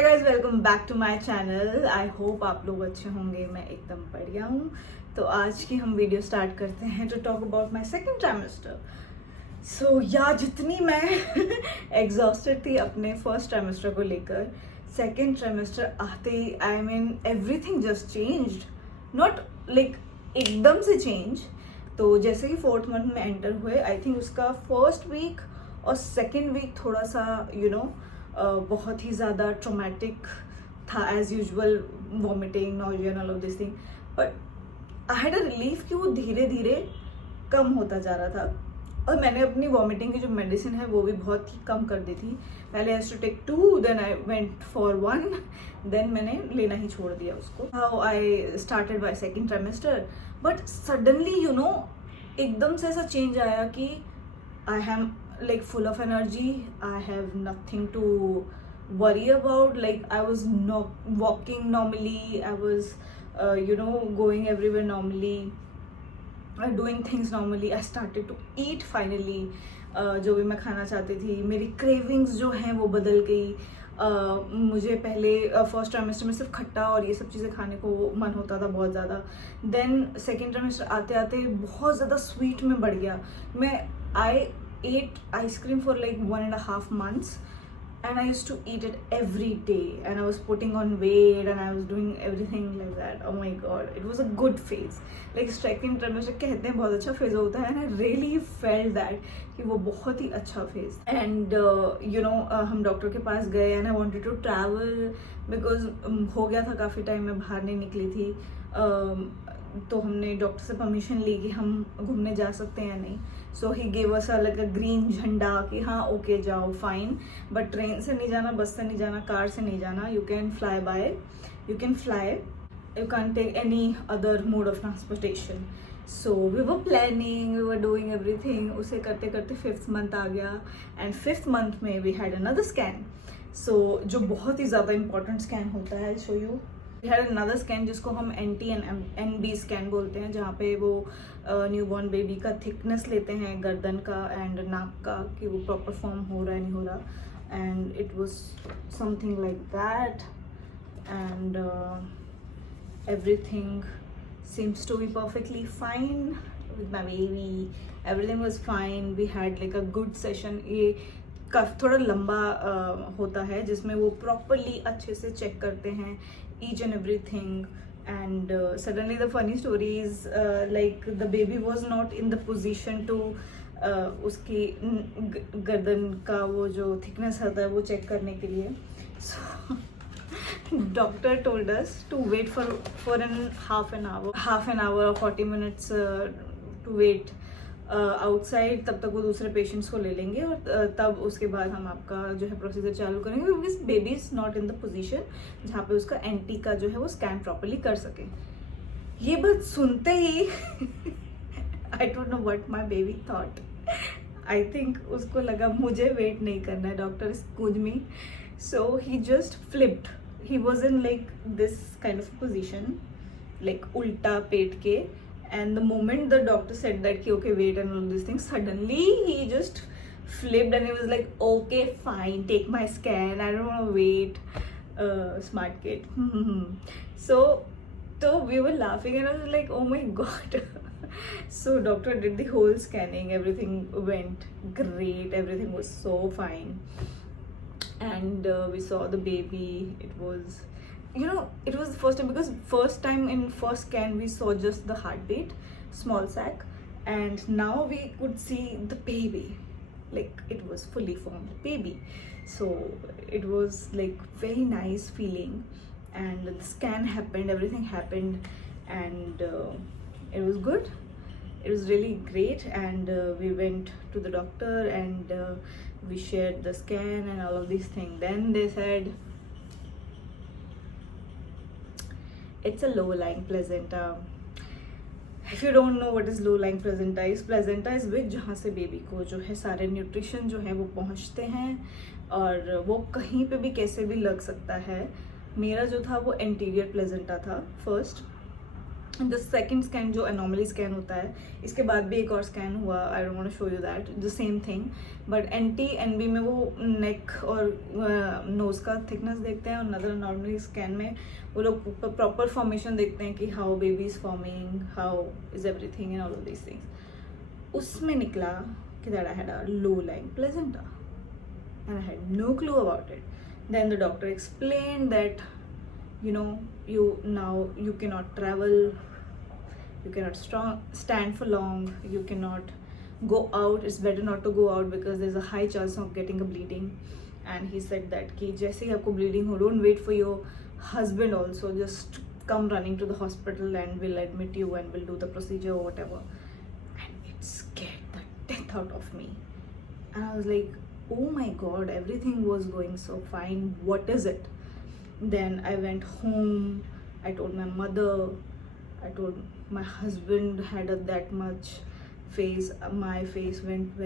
Hi guys, welcome back to my channel. I hope आप लोग अच्छे होंगे। मैं एकदम बढ़िया हूँ। तो आज की हम वीडियो स्टार्ट करते हैं to talk about my second trimester. So या जितनी मैं एग्जॉस्टेड थी अपने फर्स्ट ट्राइमेस्टर को लेकर, सेकंड ट्राइमेस्टर आते ही I mean everything just changed. Not like एकदम से चेंज। तो जैसे ही फोर्थ मंथ में एंटर हुए, आई थिंक उसका फर्स्ट वीक और सेकेंड वीक थोड़ा सा बहुत ही ज़्यादा ट्रोमेटिक था as usual, vomiting, nausea, all of this thing. But I had a relief कि वो धीरे धीरे कम होता जा रहा था। और मैंने अपनी वॉमिटिंग की जो मेडिसिन है वो भी बहुत ही कम कर दी थी। पहले I to take 2, then I went for 1, then मैंने लेना ही छोड़ दिया उसको। How I started by second trimester, but suddenly एकदम से ऐसा चेंज आया कि I am like full of energy. I have nothing to worry about. Like I was not walking normally. I was going everywhere normally, doing things normally. I started to eat finally. जो भी मैं खाना चाहती थी, मेरी cravings जो हैं वो बदल गई। मुझे पहले फर्स्ट ट्राइमेस्टर में सिर्फ खट्टा और ये सब चीज़ें खाने को मन होता था बहुत ज़्यादा। देन सेकेंड ट्राइमेस्टर आते आते बहुत ज़्यादा स्वीट में बढ़ गया। मैं आई ate ice cream for like 1.5 months, and I used to eat it every day, and I was putting on weight and I was doing everything like that. Oh my god, it was a good phase. Like second trimester कहते हैं बहुत अच्छा phase होता है, and I really felt that कि वो बहुत ही अच्छा phase. And हम डॉक्टर के पास गए and I wanted to travel because हो गया था काफ़ी टाइम मैं बाहर नहीं निकली थी। तो हमने डॉक्टर से परमिशन ली कि हम घूमने जा सकते हैं या नहीं। So he gave us like a green झंडा कि हाँ ओके जाओ फाइन, बट ट्रेन से नहीं जाना, बस से नहीं जाना, कार से नहीं जाना। You can fly, you can take any other mode of transportation. So we were planning, we were doing everything. उसे करते करते 5th मंथ आ गया, एंड 5th मंथ में we had another scan. So जो बहुत ही ज़्यादा इंपॉर्टेंट स्कैन होता है, so you had another scan जिसको हम NT&NB स्कैन बोलते हैं, जहाँ पे वो न्यूबॉर्न बेबी का थिकनेस लेते हैं गर्दन का एंड नाक का, कि वो प्रॉपर फॉर्म हो रहा है नहीं हो रहा। And it was something like that, and everything seems to be perfectly fine with my baby. Everything was fine. We had like a good session. ये थोड़ा लंबा होता है जिसमें वो प्रॉपरली अच्छे से चेक करते हैं each and everything. And suddenly the funny story is like the baby was not in the position to उसकी गर्दन का वो जो थिकनेस होता है वो चेक करने के लिए। So doctor told us to wait for half an hour or 40 minutes to wait outside. तब तक वो दूसरे पेशेंट्स को ले लेंगे और तब उसके बाद हम आपका जो है प्रोसीजर चालू करेंगे, क्योंकि baby is not in the position जहाँ पे उसका एंटी का जो है वो स्कैन प्रॉपरली कर सके। ये बात सुनते ही I don't know what my baby thought. I think उसको लगा मुझे वेट नहीं करना है, doctor excuse me. So he just flipped. He was in like this kind of position, like उल्टा पेट के। And the moment the doctor said that ki okay wait and all these things, suddenly he just flipped and he was like okay fine, take my scan, I don't want to wait. Smart kid. So we were laughing and I was like oh my god. So doctor did the whole scanning, everything went great, everything was so fine, and we saw the baby. It was it was the first time, because first time in first scan we saw just the heartbeat, small sac, and now we could see the baby, like it was fully formed baby. So it was like very nice feeling, and the scan happened, everything happened, and it was good. It was really great, and we went to the doctor and we shared the scan and all of these things. Then they said it's a low-lying placenta. If you don't know what is low-lying placenta is which जहाँ से baby को जो है सारे nutrition जो है वो पहुँचते हैं, और वो कहीं पे भी कैसे भी लग सकता है। मेरा जो था वो एंटीरियर प्लेजेंटा था फर्स्ट, द सेकेंड स्कैन जो एनॉमली स्कैन होता है, इसके बाद भी एक और स्कैन हुआ, I don't want to show you that, the same thing, but NT&B में वो नेक और नोज़ का थिकनेस देखते हैं, और नदर नॉर्मली स्कैन में वो लोग प्रॉपर फॉर्मेशन देखते हैं कि how baby is forming, how is everything and all of these things. उसमें निकला कि that I had a low lying placenta and I had no clue about it. Then the doctor explained that you cannot travel, you cannot stand for long, you cannot go out, it's better not to go out because there's a high chance of getting a bleeding. And he said that कि जैसे ही आपको bleeding हो, don't wait for your husband also, just come running to the hospital and we'll admit you and we'll do the procedure or whatever. And it scared the death out of me, and I was like, oh my god, everything was going so fine, what is it? Then I went home, I told my mother, I told my husband, had that much face, my face went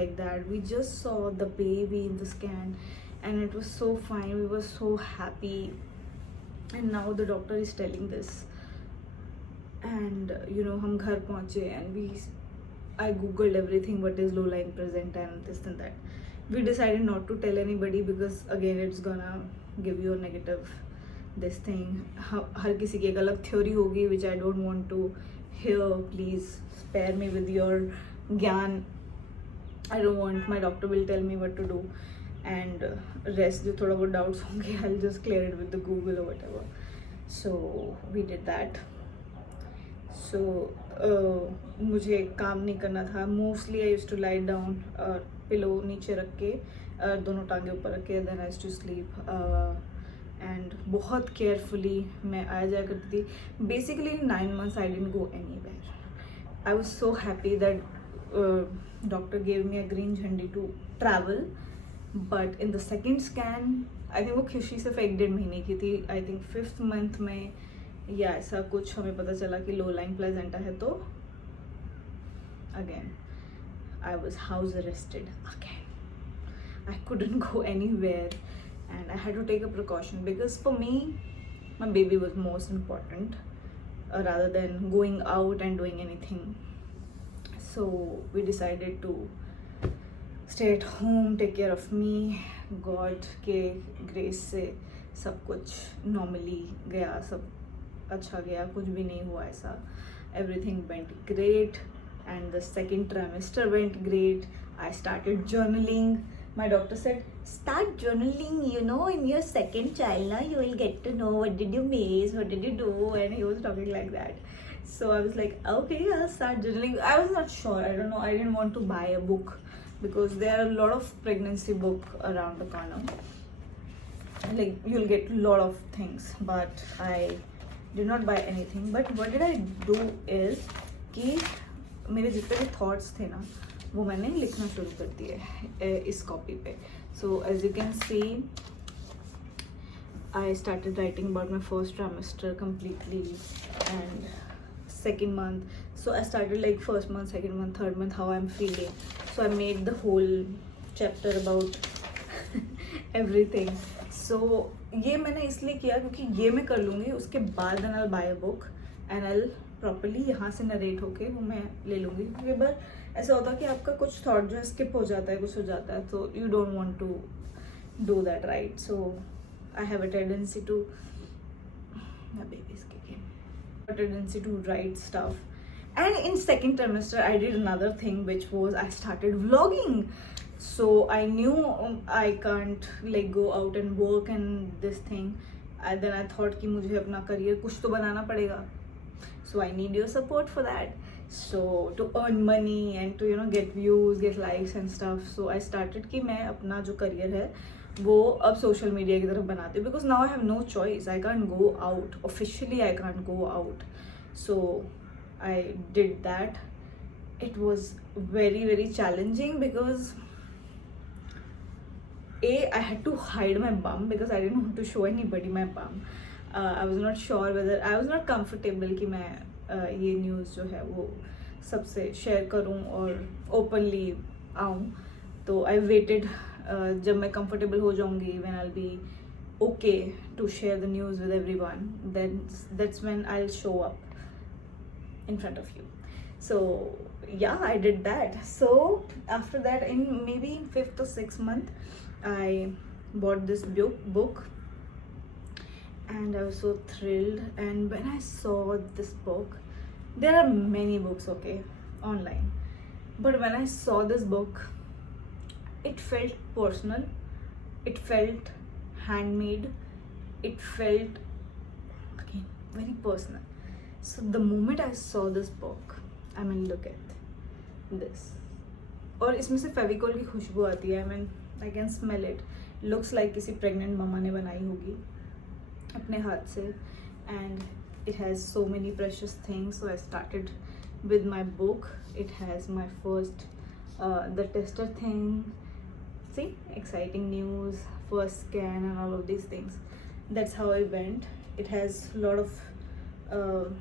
like that. We just saw the baby in the scan and it was so fine, we were so happy. And now the doctor is telling this, and हम घर पहुँचे and I googled everything, what is low lying present and this and that. We decided not to tell anybody because again it's gonna give you a negative this thing. हर किसी की एक अलग theory होगी which I don't want to hear. Please spare me with your ज्ञान. I don't want my doctor will tell me what to do, and rest जो थोड़ा बहुत doubts होंगे I'll just clear it with the Google or whatever. So we did that. So मुझे काम नहीं करना था. Mostly I used to lie down, pillow नीचे रख के, दोनों टांगे ऊपर रख के, then I used to sleep, and बहुत केयरफुली मैं आया जाया करती थी. Basically 9 months I didn't go anywhere. I was so happy that doctor gave me a green झंडी to travel. But in the second scan, I think वो खुशी सिर्फ 1-1.5 महीने की थी. आई थिंक 5th month में या ऐसा कुछ हमें पता चला कि लो लाइंग प्लेजेंटा है. तो again I was house arrested again. I couldn't go anywhere and I had to take a precaution because for me my baby was most important rather than going out and doing anything. So we decided to stay at home, take care of me. God के grace से सब कुछ normally गया, सब अच्छा गया, कुछ भी नहीं हुआ ऐसा. Everything went great. And the second trimester went great. I started journaling. My doctor said, start journaling, in your second child now you will get to know what did you miss, what did you do, and he was talking like that. So I was like, okay, I'll start journaling. I was not sure, I don't know, I didn't want to buy a book because there are a lot of pregnancy book around the corner, like you'll get a lot of things, but I did not buy anything. But what did I do is कि मेरे जितने भी thoughts थे ना वो मैंने लिखना शुरू कर दिए इस कॉपी पे. So as you can see I started writing about my first trimester completely and second month. So I started like first month, second month, third month, how I'm feeling. So I made the whole chapter about everything. So ये मैंने इसलिए किया क्योंकि ये मैं कर लूँगी, उसके बाद then I'll buy a book and I'll properly यहाँ से नरेट होके वो मैं ले लूँगी. क्योंकि बार ऐसा होता है कि आपका कुछ थॉट जो है स्किप हो जाता है, कुछ हो जाता है, तो you don't want to do that, right? So I have a tendency to tendency to write stuff. And in second trimester I did another thing, which was I started vlogging. So I knew I can't like go out and work and this thing, and then I thought कि मुझे अपना career कुछ तो बनाना पड़ेगा. So I need your support for that. So to earn money and to get views, get likes and stuff. So I started कि मैं अपना जो career है वो अब सोशल मीडिया की तरफ बनाते हैं, because now I have no choice, I can't go out officially, I can't go out. So I did that. It was very very challenging because I had to hide my bum because I didn't want to show anybody my bum. I was not sure whether I was not comfortable कि मैं ये news जो है वो सबसे share करूँ और openly आऊँ. तो आई वेटेड जब मैं कंफर्टेबल हो जाऊंगी, when I'll be okay to share the news with everyone, then that's when I'll show up. in front of you. So yeah, I did that. So after that, in maybe in 5th or 6th month, I bought this book, and I was so thrilled. And when I saw this book, there are many books, okay, online, but when I saw this book, it felt personal, it felt handmade, it felt, again, very personal. So the moment I saw this book, I mean, look at this. और इसमें से फेविकॉल की खुशबू आती है. I mean, I can smell it. Looks like किसी pregnant मामा ने बनाई होगी अपने हाथ से. And it has so many precious things. So I started with my book. It has my first the tester thing. See, exciting news, first scan, and all of these things. That's how I went. It has a lot of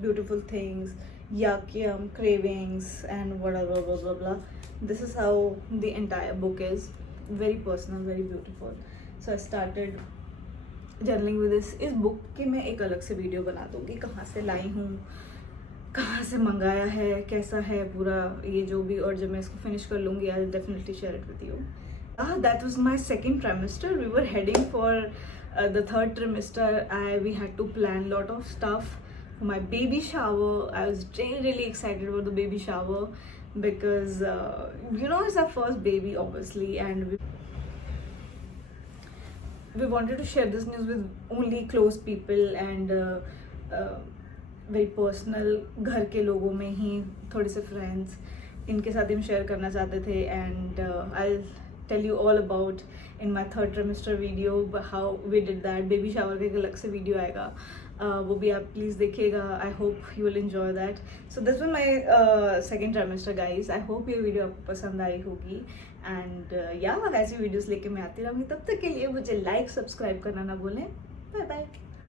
beautiful things, yuck, yum, cravings, and whatever, blah blah blah. This is how the entire book is. Very personal, very beautiful. So I started journaling with this. इस book की मैं एक अलग से video बना दूंगी, कहाँ से लाई हूँ, कहाँ से मंगाया है, कैसा है पूरा ये जो भी, और जब मैं इसको फिनिश कर लूँगी, I will definitely share it with you. That was my second trimester. We were heading for the third trimester. We had to plan a lot of stuff for my baby shower. I was really excited about the baby shower because it's our first baby, obviously, and we wanted to share this news with only close people and very personal, घर के लोगों में ही, थोड़े से friends, इनके साथ ही हम share करना चाहते थे. And I'll tell you all about in my third trimester video how we did that. baby shower का एक अलग से video आएगा, वो भी आप please देखिएगा. I hope you will enjoy that. So this was my second trimester, guys. I hope ये video आपको पसंद आई होगी. And yeah, ऐसी videos लेके मैं आती रहूँगी. तब तक के लिए मुझे like, subscribe करना ना भूलें. Bye bye.